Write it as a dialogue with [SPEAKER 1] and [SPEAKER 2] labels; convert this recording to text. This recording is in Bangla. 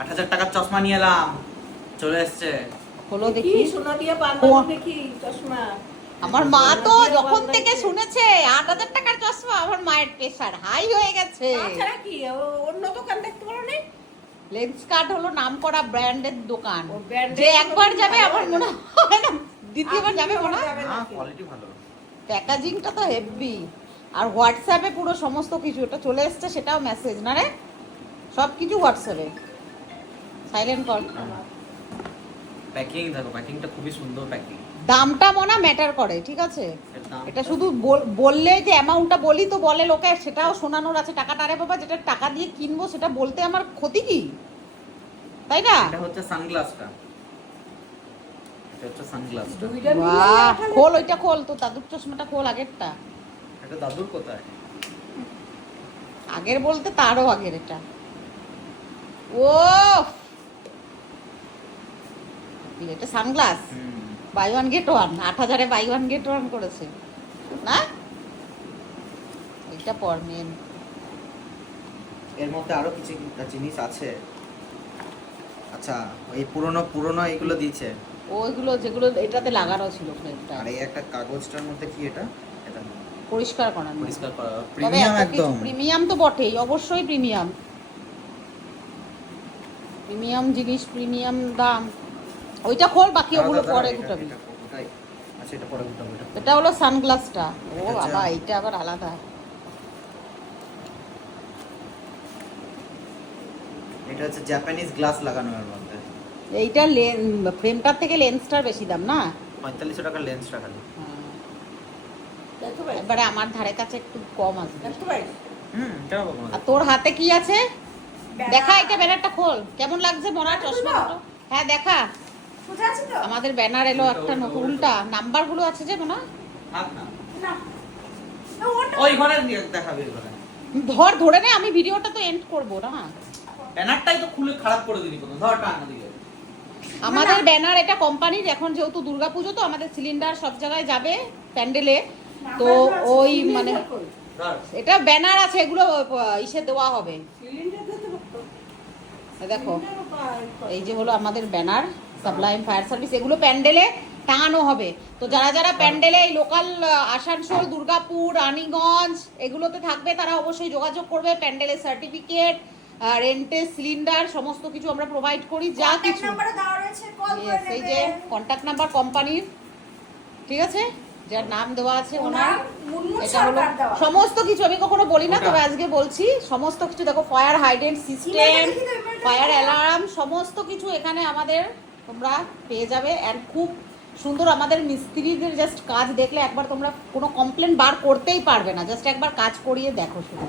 [SPEAKER 1] আট হাজার টাকার চশমা নিয়ে এলাম। চলে এসছে।
[SPEAKER 2] হলো
[SPEAKER 3] দেখি। সোনা দিয়ে। দেখি চশমা?
[SPEAKER 2] আমার মা তো যখন থেকে শুনেছে আট হাজার টাকার চশমা আমার মায়ের প্রেশার হাই হয়ে গেছে।
[SPEAKER 3] কি অন্য দোকান দেখতে পারো না
[SPEAKER 2] লেন্স কার্ড হলো নাম করা ব্র্যান্ডের দোকান।
[SPEAKER 3] ও
[SPEAKER 2] যে একবার যাবে আমার মনে হয় না দ্বিতীয়বার যাবে মনে হয়।
[SPEAKER 1] কোয়ালিটি ভালো।
[SPEAKER 2] প্যাকেজিংটা তো হেভি আর হোয়াটসঅ্যাপে পুরো সমস্ত কিছু এটা চলে এসছে সেটাও মেসেজ না রে? সব কিছু হোয়াটসঅ্যাপে সাইলেন্ট কর
[SPEAKER 1] প্যাকিং দেখো প্যাকিংটা খুবই সুন্দর প্যাকিং
[SPEAKER 2] দামটা মনে ম্যাটার করে ঠিক আছে? এটা শুধু বললে যে অ্যামাউন্টটা বলি তো বলে লোকে সেটাও শোনানোর আছে টাকাটা আরে বাবা যেটা টাকা দিয়ে কিনবো সেটা বলতে আমার ক্ষতি কি? তাই না?
[SPEAKER 1] এটা হচ্ছে সানগ্লাসটা এটা হচ্ছে সানগ্লাসটা
[SPEAKER 2] বাহ খোল ওইটা খোল তো দাদুর চশমাটা খোল আগেরটা।
[SPEAKER 1] এটা দাদুর কোথায়?
[SPEAKER 2] আগের বলতে তারও আগের এটা। ও এটা sunglass. Buy one get one আট হাজারে বাই ওয়ান গেট ওয়ান করেছে। না? এটা পর মেন
[SPEAKER 1] এর মধ্যে আরও কিছু জিনিস আছে। আচ্ছা এই পুরনো পুরনো এগুলো দিয়েছে।
[SPEAKER 2] ওইগুলো যেগুলো এটাতে লাগানো ছিল ফ্লেমটা
[SPEAKER 1] আর এই একটা কাগজটার মধ্যে কি এটা? এটা
[SPEAKER 2] পরিষ্কার করানো
[SPEAKER 1] পরিষ্কার করা। প্রিমিয়াম একদম।
[SPEAKER 2] প্রিমিয়াম তো বটেই অবশ্যই প্রিমিয়াম। প্রিমিয়াম জিনিস প্রিমিয়াম দাম। ওইটা খোল বাকি ওগুলো পরে গুটাবি।
[SPEAKER 1] এটা আচ্ছা এটা পরে গুটাবো এটা
[SPEAKER 2] এটা হলো সানগ্লাসটা। ও বাবা এটা আবার আলাদা।
[SPEAKER 1] এটা হচ্ছে জাপানিজ গ্লাস লাগানো এর মধ্যে।
[SPEAKER 2] এইটা ফ্রেমটার থেকে লেন্সটার বেশি দাম না?
[SPEAKER 1] পঁয়তাল্লিশশো টাকার লেন্সটা খালি
[SPEAKER 2] এবারে আমার ধারে কাছে একটু কম
[SPEAKER 1] পাবো
[SPEAKER 2] আর তোর হাতে কি আছে? দেখা এটা ব্যানারটা খোল। কেমন লাগছে হয় চশমা হ্যাঁ দেখা।
[SPEAKER 3] আছে
[SPEAKER 2] আমাদের ব্যানার এলো একটা
[SPEAKER 1] উল্টা,
[SPEAKER 2] নাম্বারগুলো আছে যে মনে
[SPEAKER 1] না।
[SPEAKER 3] না
[SPEAKER 2] ধর ধরে নে আমি ভিডিওটা তো এন্ড করব না?
[SPEAKER 1] ব্যানারটাই তো খুলে খারাপ করে দিলি কোনো। ধর টান
[SPEAKER 2] আমাদের ব্যানার এটা কোম্পানির এখন যেহেতু দুর্গাপুজো তো আমাদের সিলিন্ডার সব জায়গায় যাবে প্যান্ডেলে। তো ওই মানে এটা ব্যানার আছে এগুলো ইসে দেওয়া হবে। দেখো। এই যে হলো আমাদের ব্যানার। সাপ্লাইম ফায়ার সার্ভিস এগুলো প্যান্ডেলে টাঙানো হবে। তো যারা যারা প্যান্ডেলে এই লোকাল আসানসোল দুর্গাপুর রানীগঞ্জ এগুলোতে থাকবে তারা অবশ্যই যোগাযোগ করবে প্যান্ডেলের সার্টিফিকেট রেন্টের সিলিন্ডার সমস্ত কিছু আমরা প্রোভাইড করি যা কিছু। এই যে কন্ট্যাক্ট নাম্বার কোম্পানির ঠিক আছে? যার নাম দেওয়া আছে ওনার
[SPEAKER 3] ওনার
[SPEAKER 2] এটা হলো সমস্ত কিছু আমি কখনো বলি না তবে আজকে বলছি সমস্ত কিছু দেখো fire hydrant system fire alarm সমস্ত কিছু এখানে আমাদের তোমরা পেয়ে যাবে অ্যান্ড খুব সুন্দর আমাদের মিস্ত্রিদের জাস্ট কাজ দেখলে একবার তোমরা কোনো কমপ্লেন বার করতেই পারবে না। জাস্ট একবার কাজ করিয়ে দেখো শুধু।